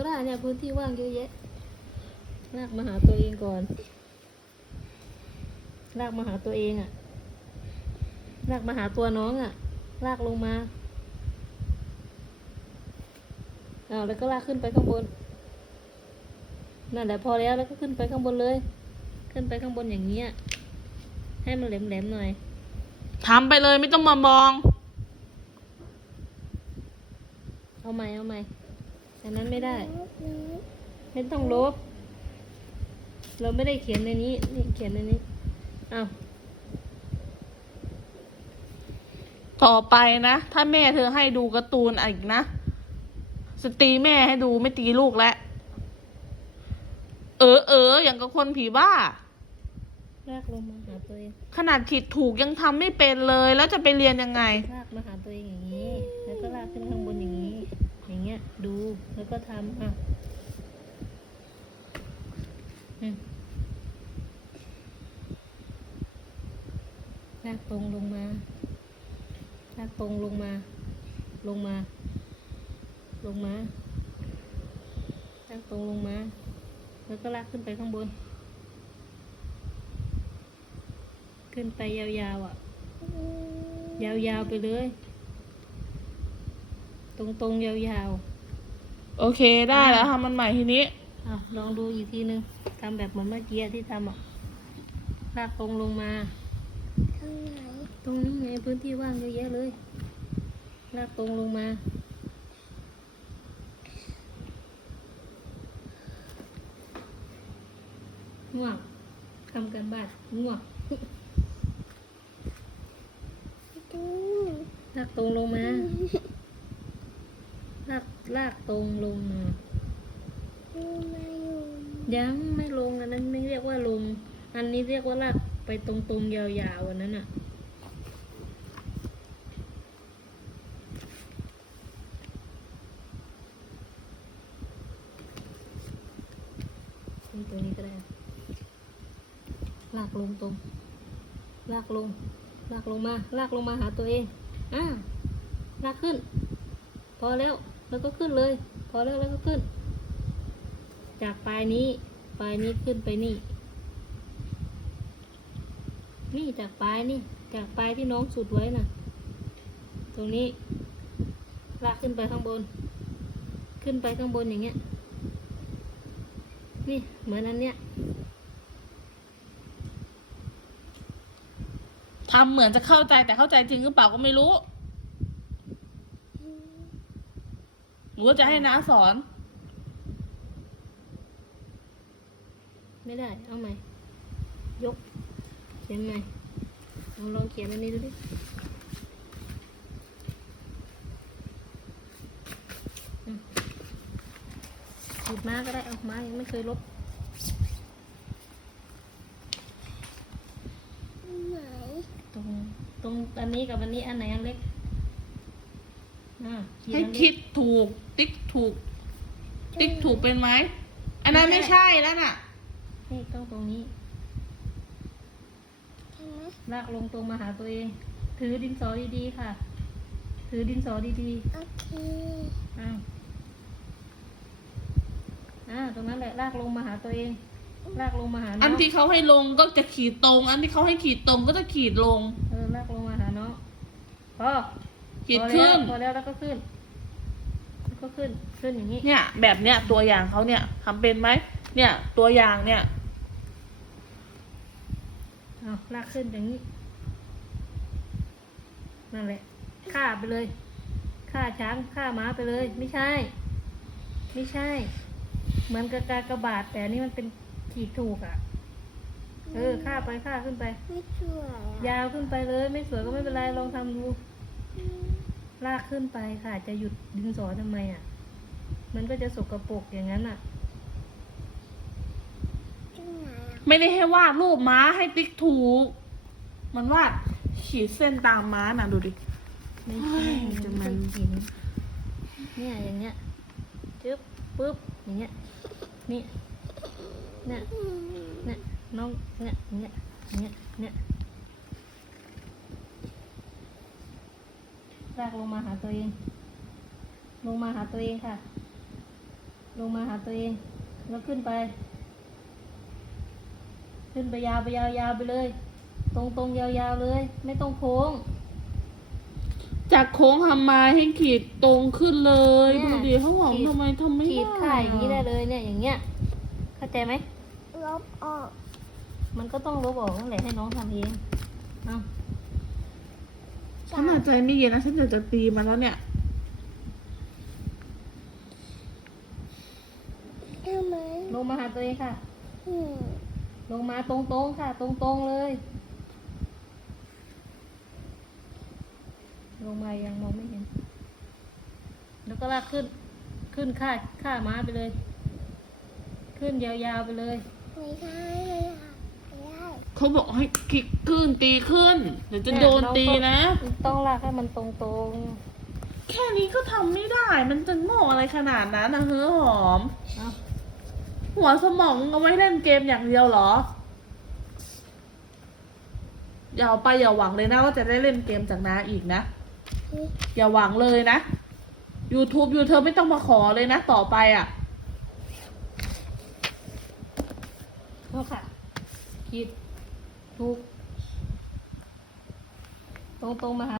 ก็ได้เนี่ยพื้นที่ว่างเยอะแยะลากมาหาตัวเองก่อน ลากมาหาตัวเองอะ่ะ ลากมาหาตัวน้องอะ่ะ ลากลงมาเอาแล้วก็ลากขึ้นไปข้างบน นั่นแหละพอแล้วแล้วก็ขึ้นไปข้างบนเลย ขึ้นไปข้างบนอย่างเงี้ย ให้มันแหลมๆหน่อยทำไปเลยไม่ต้องมามอง เอาใหม่เอาใหม่ อันนั้นไม่ได้ ไม่ต้องลบ เราไม่ได้เขียนในนี้ นี่เขียนในนี้อ้าวต่อไปนะ ถ้าแม่เธอให้ดูการ์ตูนอีกนะสตีแม่ให้ดูไม่ตีลูกแล้ว เออเอออย่างกับคนผีบ้าลากลงมาหาตัวเองขนาดขีดถูกยังทำไม่เป็นเลย แล้วจะไปเรียนยังไงลากมาหาตัวเองอย่างนี้ แล้วก็ลากขึ้นข้าง ก็ทำอะอืมลากตรงลงมา ลากตรงลงมา ลงมา ลงมา ลากตรงลงมา แล้วก็ลากขึ้นไปข้างบน ขึ้นไปยาวๆอะ ยาวๆไปเลย ตรงๆยาวๆ โอเคได้แล้วทำมันใหม่ทีนี้ๆอะลองดูอีกทีนึงทำแบบเหมือนเมื่อกี้ที่ทำอะลากตรงลงมา ทางไหนตรงนี้ไงพื้นที่ว่างเยอะแยะเลย ลากตรงลงมา ง่วงทำกันบ้านง่วงดูลากตรงลงมาลาก ลากตรงลงมาดูมาอยู่ยังไม่ลงอันนั้นไม่เรียกว่าลง อันนี้เรียกว่าลากไปตรงๆยาวๆอันนั้นอะนี่ตัวนี้ก็ได้ ลากลงตรง ลากลง ลากลงมา ลากลงมาหาตัวเอง อ่าลากขึ้น พอแล้ว แล้วก็ขึ้นเลย พอแล้วแล้วก็ขึ้น จากปลายนี้ ปลายนี้ขึ้นไปนี่ นี่จากปลายนี่ จากปลายที่น้องสุดไว้น่ะ ตรงนี้ ลากขึ้นไปข้างบน ขึ้นไปข้างบนอย่างเงี้ย นี่เหมือนอันเนี้ยทำเหมือนจะเข้าใจแต่เข้าใจจริงหรือเปล่าก็ไม่รู้ หรือว่าจะให้น้าสอน ไม่ได้ เอาใหม่ ยก เขียนใหม่เอาลองเขียนอันนี้ดูดิอืมหยิบมาก็ได้ เอามายังไม่เคยลบไหนตรง ตรงอันนี้กับอันนี้อันไหนอันเล็ก อ่าเขียนให้อันเล็กคิดถูก ติ๊กถูก ติ๊กถูกเป็นไหม อันนั้นไม่ใช่แล้วน่ะ นี่ต้องตรงนี้ทำไหมลากลงตรงมาหาตัวเอง ถือดินสอดีๆค่ะ ถือดินสอดีโอเคๆอ่าอ่า ตรงนั้นแหละ ลากลงมาหาตัวเอง ลากลงมาหาน้อันองที่เขาให้ลงก็จะขีดตรง อันที่เขาให้ขีดตรงก็จะขีดลง เออ ลากลงมาหาน้องพอ ขีดพอขึ้แล้วนพอแล้วแล้วก็ขึ้นแล้วก็ขึ้นขึ้นอย่างนี้เนี่ย แบบเนี้ยตัวอย่างเขาเนี่ยทำเป็นไหมเนี่ย ตัวอย่างเนี่ยเอาลากขึ้นอย่างนี้นั่นแหละฆ่าไปเลยฆ่าช้างฆ่าม้าไปเลย ไม่ใช่ ไม่ใช่ เหมือนกับกากบาทแต่อันนี่มันเป็นขีดถูกอะ เออฆ่าไปฆ่าขึ้นไป ไม่สวยอะยาวขึ้นไปเลย ไม่สวยก็ไม่เป็นไรลองทำดู ลากขึ้นไปค่ะ จะหยุดดินสอทำไมอะ มันก็จะสกปรกอย่างนั้นอะตรงไหนอะ ไม่ได้ให้วาดรูปม้าให้ติ๊กถูก มันวาดขีดเส้นตามม้าน่ะดูดิ ไม่ใช่เฮ้ยจะมันหินเนี่ยอย่างเงี้ยจึ๊บปึ๊บอย่างเงี้ยนี่เนี่ยเนี่ยน้องเนี่ยอย่างเงี้ยอย่างเงี้ยเนี่ย ลากลงมาหาตัวเอง ลงมาหาตัวเองค่ะลลงมาหาตัวเอง แล้วขึ้นไป ขึ้นไปยาวไปยาวยาวไปเลย ตรงตรงยาวยาวเลย ไม่ต้องโค้ง จากโค้งทำไมาให้ขีดตรงขึ้นเลยเนี่ดูย ดิเขาหอมขีดทำไมทำไม่ได้ขีดข่ายอย่างนี้ได้เลยเนี่ยอย่างเงี้ย เข้าใจไหม ลบออกมันก็ต้องลบออกนั่นแหละให้น้องทำเอง เอา ฉันอาจใจไม่เย็นนะฉันอยากจะตีมันแล้วเนี่ยทำไมลงมาหาตัวเองค่ะ อืมลงมาตรงๆค่ะ ตรงๆเลย ลงมายังมองไม่เห็น แล้วก็ลากขึ้น ขึ้นค่าค่าม้าไปเลย ขึ้นยาวๆไปเลย ไม่ได้ไม่ได้ไม่ได้ เขาบอกให้คิกขึ้นตีขึ้นเดี๋ยวจะโดนตีนะ ต้องลากให้มันตรงแค่นี้ก็ทำไม่ได้ มันจะโง่อะไรขนาดนั้นนะเฮ้อหอมๆเอาหัวสมองเอาไว้เล่นเกมอย่างเดียวเหรอ อย่าเอาไปอย่าหวังเลยนะว่าจะได้เล่นเกมจากน้าอีกนะอืมอย่าหวังเลยนะ YouTube ยูเธอไม่ต้องมาขอเลยนะต่อไปอะเอาค่ะคิด ถูก ตรงตรงมาหา